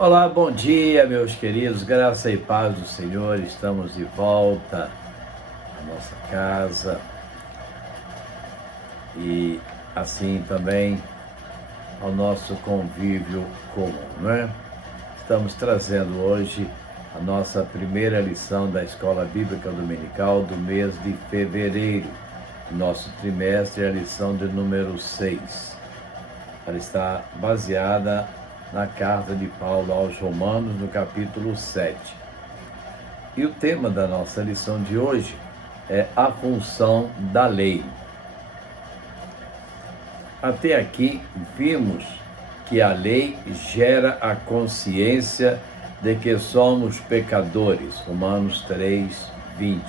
Olá, bom dia, meus queridos, graça e paz do Senhor. Estamos de volta à nossa casa e assim também ao nosso convívio comum, né? Estamos trazendo hoje a nossa primeira lição da Escola Bíblica Dominical do mês de fevereiro. Nosso trimestre é a lição de número 6. Ela está baseada na carta de Paulo aos Romanos, no capítulo 7. E o tema da nossa lição de hoje é a função da lei. Até aqui, vimos que a lei gera a consciência de que somos pecadores, Romanos 3, 20.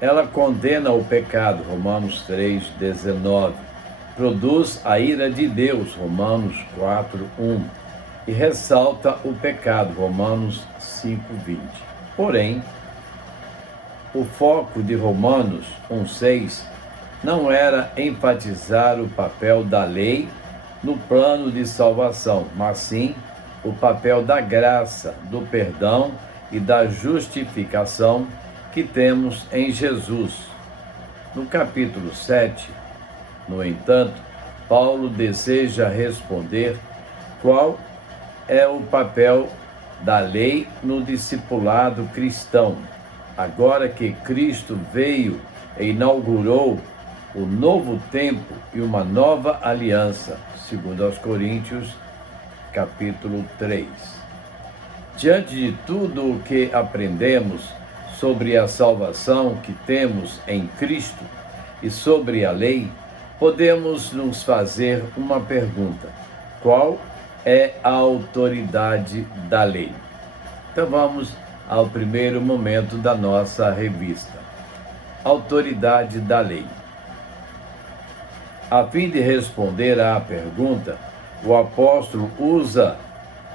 Ela condena o pecado, Romanos 3, 19. Produz a ira de Deus, Romanos 4, 1, e ressalta o pecado, Romanos 5, 20. Porém, o foco de Romanos 1, 6 não era enfatizar o papel da lei no plano de salvação, mas sim o papel da graça, do perdão e da justificação que temos em Jesus. No capítulo 7, no entanto, Paulo deseja responder qual é o papel da lei no discipulado cristão, agora que Cristo veio e inaugurou o novo tempo e uma nova aliança, segundo aos Coríntios, capítulo 3. Diante de tudo o que aprendemos sobre a salvação que temos em Cristo e sobre a lei, podemos nos fazer uma pergunta: qual é a autoridade da lei? Então vamos ao primeiro momento da nossa revista. Autoridade da lei. A fim de responder à pergunta, o apóstolo usa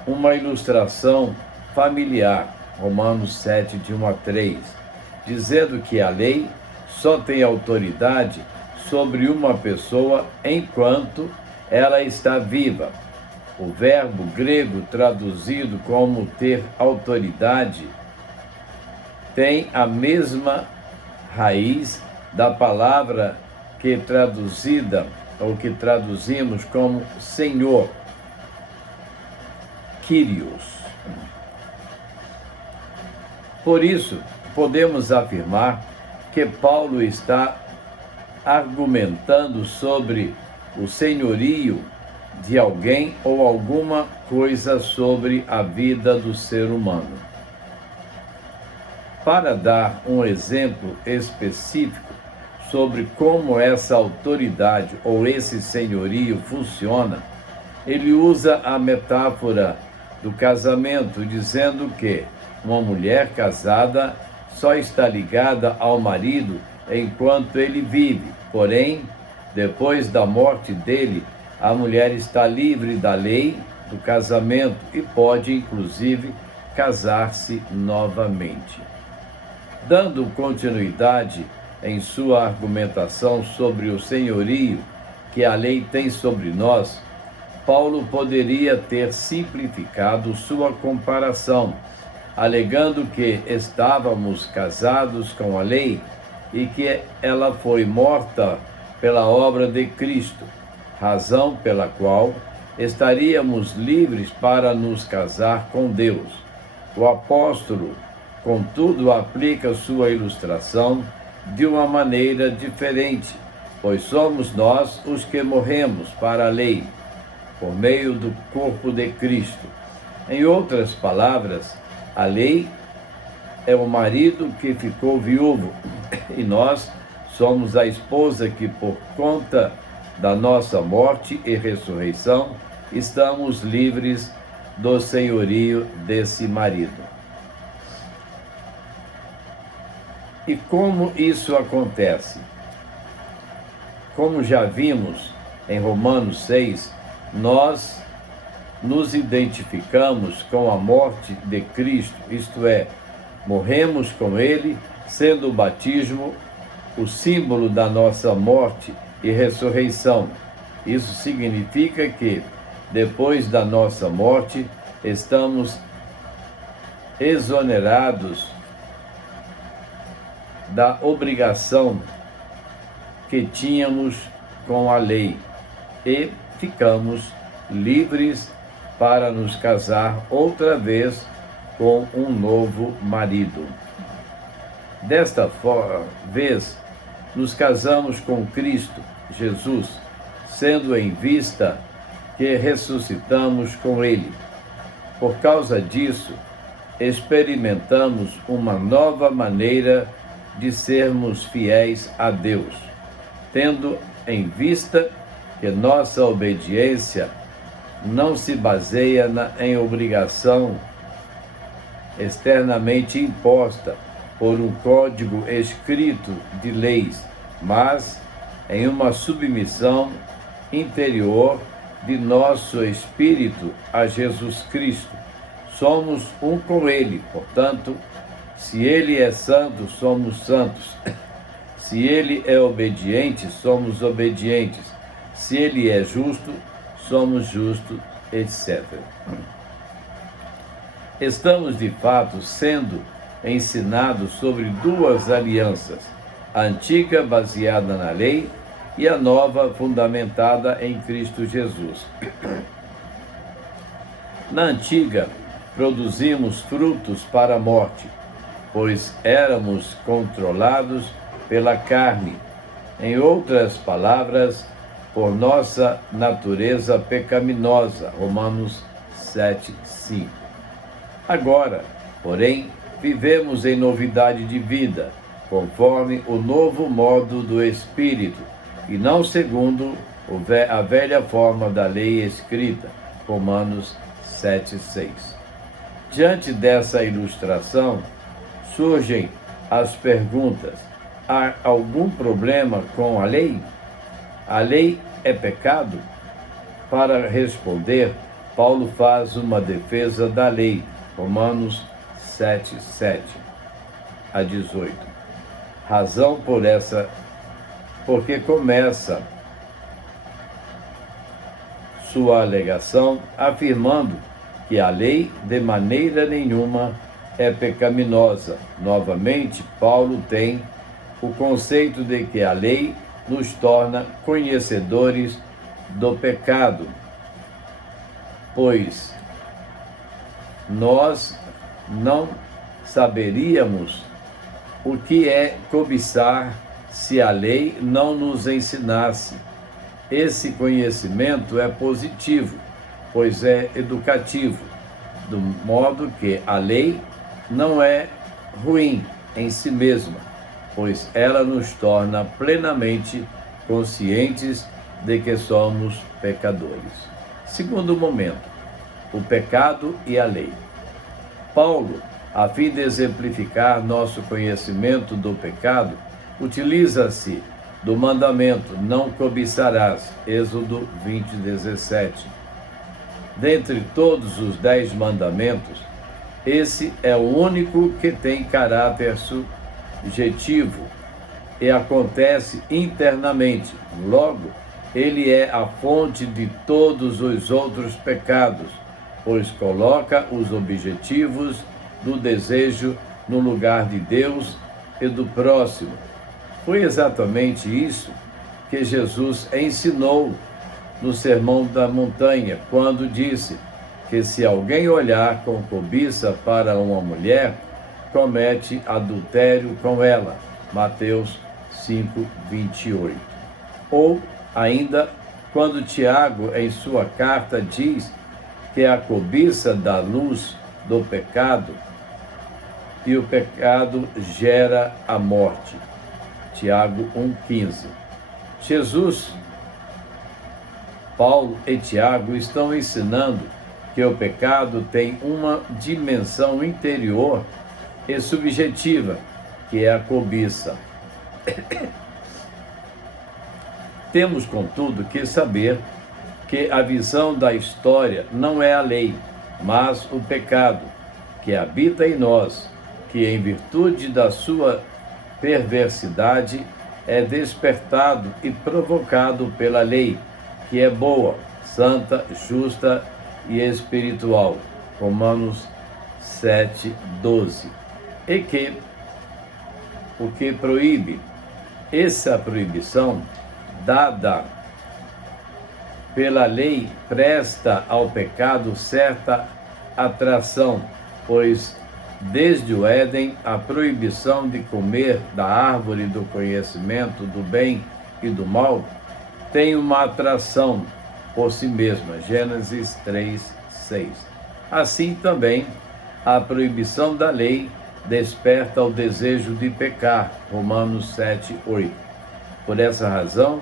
uma ilustração familiar, Romanos 7, de 1 a 3, dizendo que a lei só tem autoridade sobre uma pessoa enquanto ela está viva. O verbo grego traduzido como ter autoridade tem a mesma raiz da palavra que traduzimos como Senhor, Kyrios. Por isso, podemos afirmar que Paulo está argumentando sobre o senhorio de alguém ou alguma coisa sobre a vida do ser humano. Para dar um exemplo específico sobre como essa autoridade ou esse senhorio funciona, ele usa a metáfora do casamento, dizendo que uma mulher casada só está ligada ao marido enquanto ele vive. Porém, depois da morte dele, a mulher está livre da lei do casamento e pode, inclusive, casar-se novamente. Dando continuidade em sua argumentação sobre o senhorio que a lei tem sobre nós, Paulo poderia ter simplificado sua comparação, alegando que estávamos casados com a lei e que ela foi morta pela obra de Cristo, razão pela qual estaríamos livres para nos casar com Deus. O apóstolo, contudo, aplica sua ilustração de uma maneira diferente, pois somos nós os que morremos para a lei, por meio do corpo de Cristo. Em outras palavras, a lei é o marido que ficou viúvo e nós somos a esposa que, por conta da nossa morte e ressurreição, estamos livres do senhorio desse marido. E como isso acontece? Como já vimos em Romanos 6, nós nos identificamos com a morte de Cristo, isto é, morremos com Ele, sendo o batismo o símbolo da nossa morte e ressurreição. Isso significa que depois da nossa morte, estamos exonerados da obrigação que tínhamos com a lei e ficamos livres para nos casar outra vez com um novo marido. Desta vez, nos casamos com Cristo Jesus, sendo em vista que ressuscitamos com Ele. Por causa disso, experimentamos uma nova maneira de sermos fiéis a Deus, tendo em vista que nossa obediência não se baseia em obrigação externamente imposta por um código escrito de leis, mas em uma submissão interior de nosso espírito a Jesus Cristo. Somos um com Ele, portanto, se Ele é santo, somos santos. Se Ele é obediente, somos obedientes. Se Ele é justo, somos justos, etc. Estamos, de fato, sendo ensinados sobre duas alianças, a antiga baseada na lei e a nova fundamentada em Cristo Jesus. Na antiga, produzimos frutos para a morte, pois éramos controlados pela carne, em outras palavras, por nossa natureza pecaminosa, Romanos 7:5. Agora, porém, vivemos em novidade de vida, conforme o novo modo do Espírito, e não segundo a velha forma da lei escrita, Romanos 7:6. Diante dessa ilustração, surgem as perguntas: há algum problema com a lei? A lei é pecado? Para responder, Paulo faz uma defesa da lei, Romanos 7:7 a 18. Razão por essa, porque começa sua alegação afirmando que a lei de maneira nenhuma é pecaminosa. Novamente, Paulo tem o conceito de que a lei nos torna conhecedores do pecado, pois nós não saberíamos o que é cobiçar se a lei não nos ensinasse. Esse conhecimento é positivo, pois é educativo, do modo que a lei não é ruim em si mesma, pois ela nos torna plenamente conscientes de que somos pecadores. Segundo momento, o pecado e a lei. Paulo, a fim de exemplificar nosso conhecimento do pecado, utiliza-se do mandamento não cobiçarás, Êxodo 20:17. Dentre todos os 10 mandamentos, esse é o único que tem caráter subjetivo e acontece internamente. Logo, ele é a fonte de todos os outros pecados, pois coloca os objetivos do desejo no lugar de Deus e do próximo. Foi exatamente isso que Jesus ensinou no Sermão da Montanha, quando disse que se alguém olhar com cobiça para uma mulher, comete adultério com ela. Mateus 5:28. Ou ainda, quando Tiago, em sua carta, diz que a cobiça dá luz do pecado e o pecado gera a morte. Tiago 1:15. Jesus, Paulo e Tiago estão ensinando que o pecado tem uma dimensão interior e subjetiva, que é a cobiça. Temos, contudo, que saber que a visão da história não é a lei, mas o pecado, que habita em nós, que em virtude da sua perversidade é despertado e provocado pela lei, que é boa, santa, justa e espiritual. Romanos 7:12. E que o que proíbe, essa proibição dada pela lei presta ao pecado certa atração, pois desde o Éden a proibição de comer da árvore do conhecimento do bem e do mal tem uma atração por si mesma. Gênesis 3:6. Assim também a proibição da lei desperta o desejo de pecar. Romanos 7:8. Por essa razão,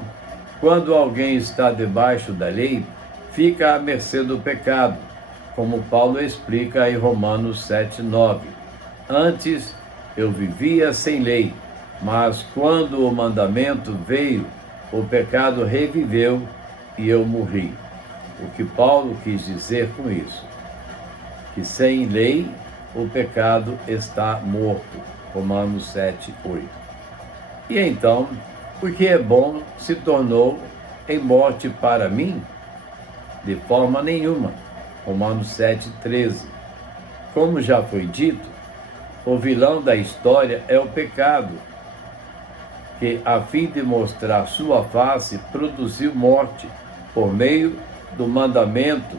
quando alguém está debaixo da lei, fica à mercê do pecado, como Paulo explica em Romanos 7:9. Antes eu vivia sem lei, mas quando o mandamento veio, o pecado reviveu e eu morri. O que Paulo quis dizer com isso? Que sem lei o pecado está morto. Romanos 7:8. E então, o que é bom se tornou em morte para mim? De forma nenhuma. Romanos 7:13. Como já foi dito, o vilão da história é o pecado, que, a fim de mostrar sua face, produziu morte por meio do mandamento,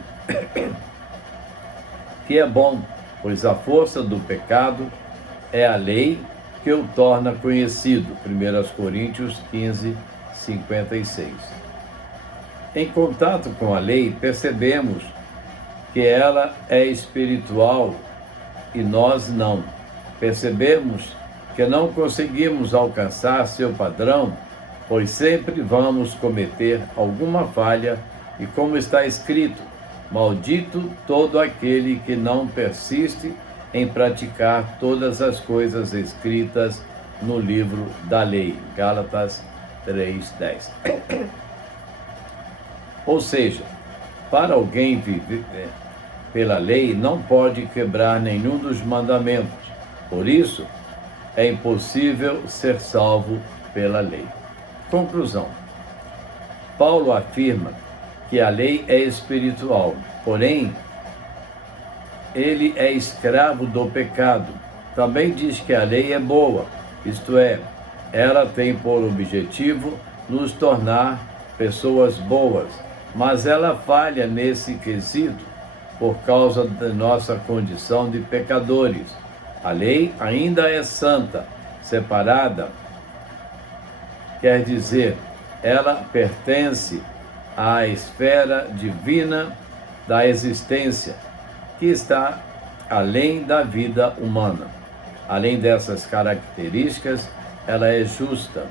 que é bom, pois a força do pecado é a lei que o torna conhecido. 1 Coríntios 15:56. Em contato com a lei, percebemos que ela é espiritual e nós não. Percebemos que não conseguimos alcançar seu padrão, pois sempre vamos cometer alguma falha e, como está escrito, maldito todo aquele que não persiste em praticar todas as coisas escritas no livro da lei. Gálatas 3:10. Ou seja, para alguém viver pela lei, não pode quebrar nenhum dos mandamentos. Por isso, é impossível ser salvo pela lei. Conclusão. Paulo afirma que a lei é espiritual, porém, ele é escravo do pecado. Também diz que a lei é boa, isto é, ela tem por objetivo nos tornar pessoas boas, mas ela falha nesse quesito por causa da nossa condição de pecadores. A lei ainda é santa, separada, quer dizer, ela pertence à esfera divina da existência, que está além da vida humana. Além dessas características, ela é justa,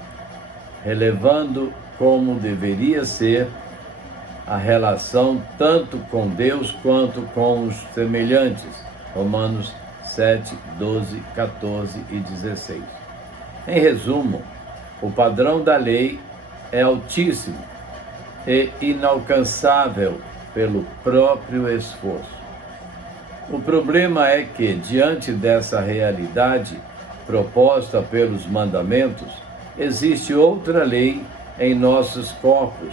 relevando como deveria ser a relação tanto com Deus quanto com os semelhantes. Romanos 7:12, 14 e 16. Em resumo, o padrão da lei é altíssimo e inalcançável pelo próprio esforço. O problema é que, diante dessa realidade proposta pelos mandamentos, existe outra lei em nossos corpos,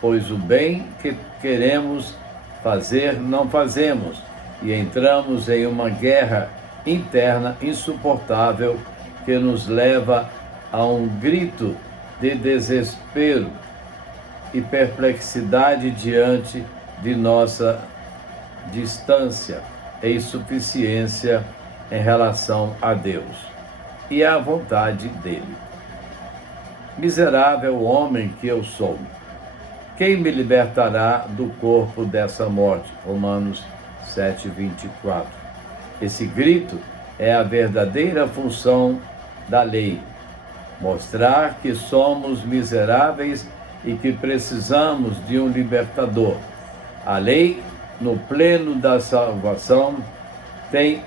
pois o bem que queremos fazer não fazemos, e entramos em uma guerra interna insuportável que nos leva a um grito de desespero e perplexidade diante de nossa distância e insuficiência em relação a Deus e à vontade dele. Miserável homem que eu sou, quem me libertará do corpo dessa morte? Romanos 7:24. Esse grito é a verdadeira função da lei, mostrar que somos miseráveis e que precisamos de um libertador. A lei, no pleno da salvação, tem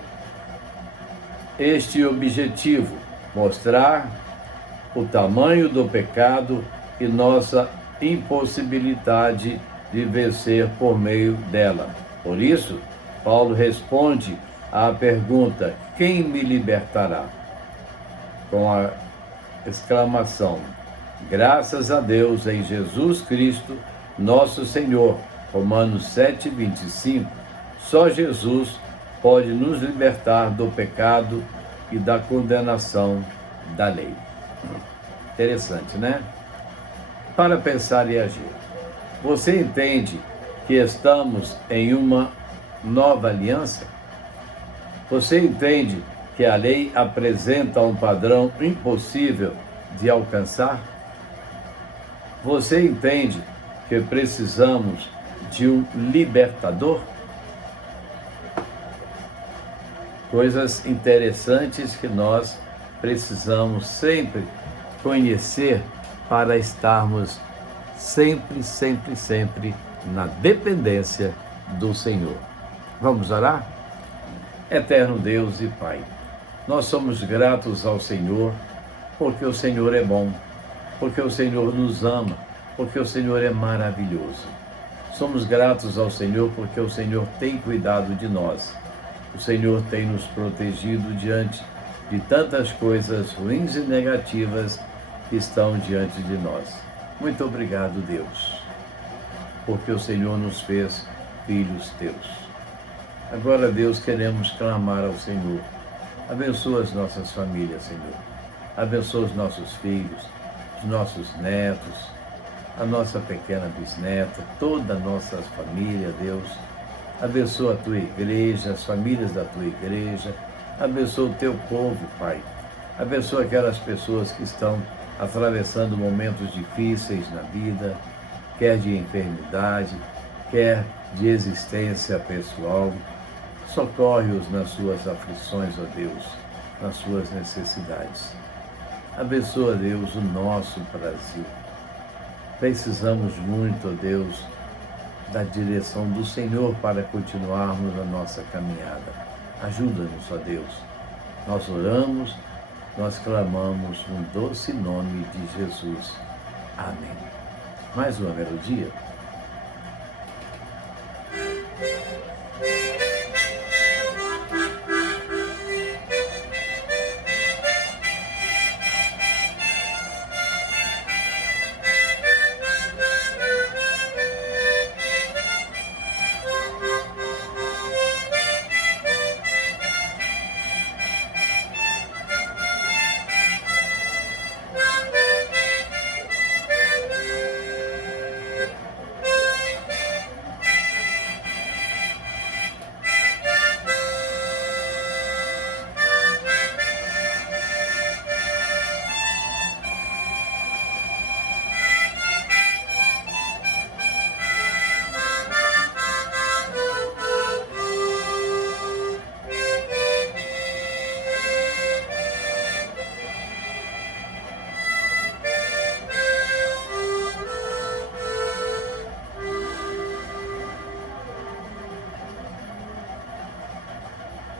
este objetivo: mostrar o tamanho do pecado e nossa impossibilidade de vencer por meio dela. Por isso, Paulo responde à pergunta: quem me libertará? Com a exclamação: graças a Deus em Jesus Cristo, nosso Senhor, Romanos 7:25, só Jesus pode nos libertar do pecado e da condenação da lei. Interessante, né? Para pensar e agir. Você entende que estamos em uma nova aliança? Você entende que a lei apresenta um padrão impossível de alcançar? Você entende que precisamos de um libertador? Coisas interessantes que nós precisamos sempre conhecer para estarmos sempre na dependência do Senhor. Vamos orar? Eterno Deus e Pai, nós somos gratos ao Senhor porque o Senhor é bom, porque o Senhor nos ama, porque o Senhor é maravilhoso. Somos gratos ao Senhor porque o Senhor tem cuidado de nós. O Senhor tem nos protegido diante de tantas coisas ruins e negativas que estão diante de nós. Muito obrigado, Deus, porque o Senhor nos fez filhos teus. Agora, Deus, queremos clamar ao Senhor. Abençoa as nossas famílias, Senhor. Abençoa os nossos filhos, os nossos netos, a nossa pequena bisneta, toda a nossa família, Deus. Abençoa a tua igreja, as famílias da tua igreja. Abençoa o teu povo, Pai. Abençoa aquelas pessoas que estão atravessando momentos difíceis na vida, quer de enfermidade, quer de existência pessoal. Socorre-os nas suas aflições, ó Deus, nas suas necessidades. Abençoa, Deus, o nosso Brasil. Precisamos muito, ó Deus, da direção do Senhor para continuarmos a nossa caminhada. Ajuda-nos, ó Deus. Nós oramos, nós clamamos no doce nome de Jesus. Amém. Mais uma melodia.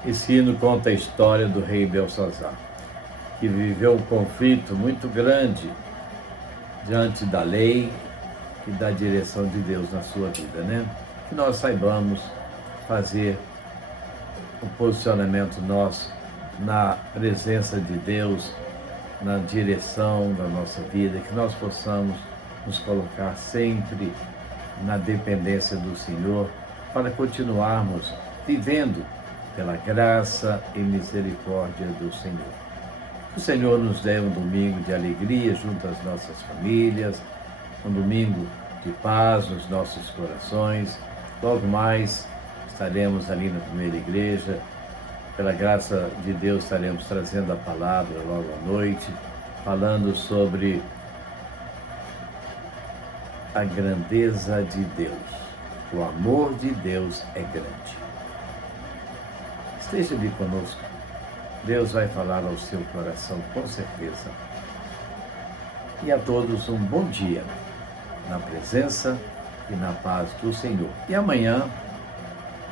Esse hino conta a história do rei Belsazar, que viveu um conflito muito grande diante da lei e da direção de Deus na sua vida, né? Que nós saibamos fazer o posicionamento nosso na presença de Deus, na direção da nossa vida, que nós possamos nos colocar sempre na dependência do Senhor para continuarmos vivendo pela graça e misericórdia do Senhor. Que o Senhor nos dê um domingo de alegria junto às nossas famílias, um domingo de paz nos nossos corações. Logo mais estaremos ali na primeira igreja. Pela graça de Deus estaremos trazendo a palavra logo à noite, falando sobre a grandeza de Deus. O amor de Deus é grande. Esteja ali conosco. Deus vai falar ao seu coração, com certeza. E a todos um bom dia, na presença e na paz do Senhor. E amanhã,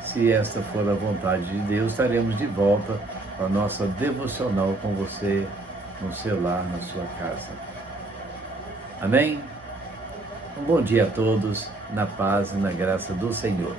se esta for a vontade de Deus, estaremos de volta para a nossa devocional com você, no seu lar, na sua casa. Amém? Um bom dia a todos, na paz e na graça do Senhor.